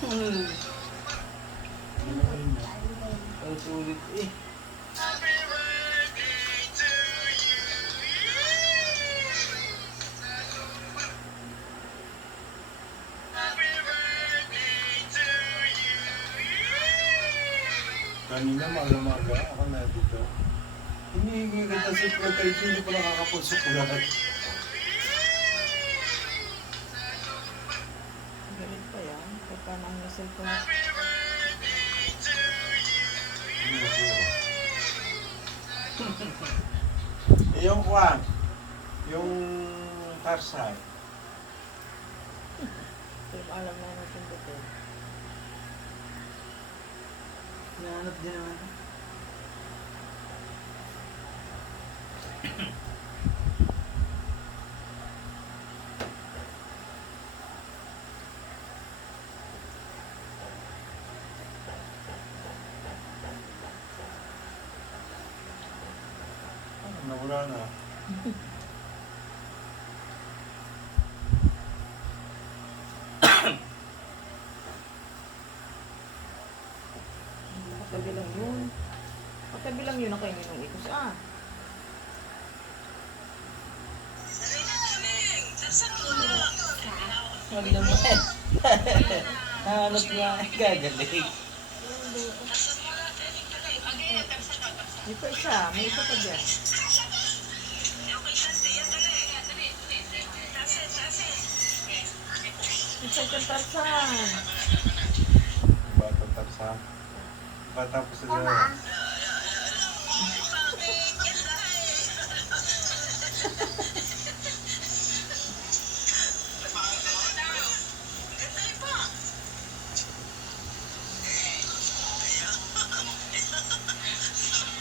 Hmm. Ang sulit eh. Kanina maga-maga ako na dito. Hinihingi kita sa secretary, hindi pa nakakapulsok ko lahat. Galit pa yan. Pagka nang cellphone. Eh, yung kwan, yung Tarsay. Pero alam na natin dito. Nahanap din naman. Nawala na. Katabi lang yun. Katabi lang yun ang kainin ng ikos. Ah. Wag naman. Nahanap nga. Gagaling. May pa isa. May isa pa dyan. Isa kang Tarzan. Batang Tarzan. Bata po sila.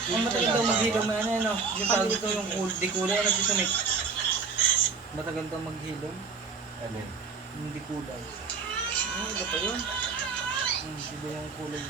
Ang matagal daw maghilom na ano. Yung tawag dito yung dikula. Ano dito Nick? Matagal daw maghilom. Alin? Yung dikula. Ano ba pa yun? Iba yung kulay.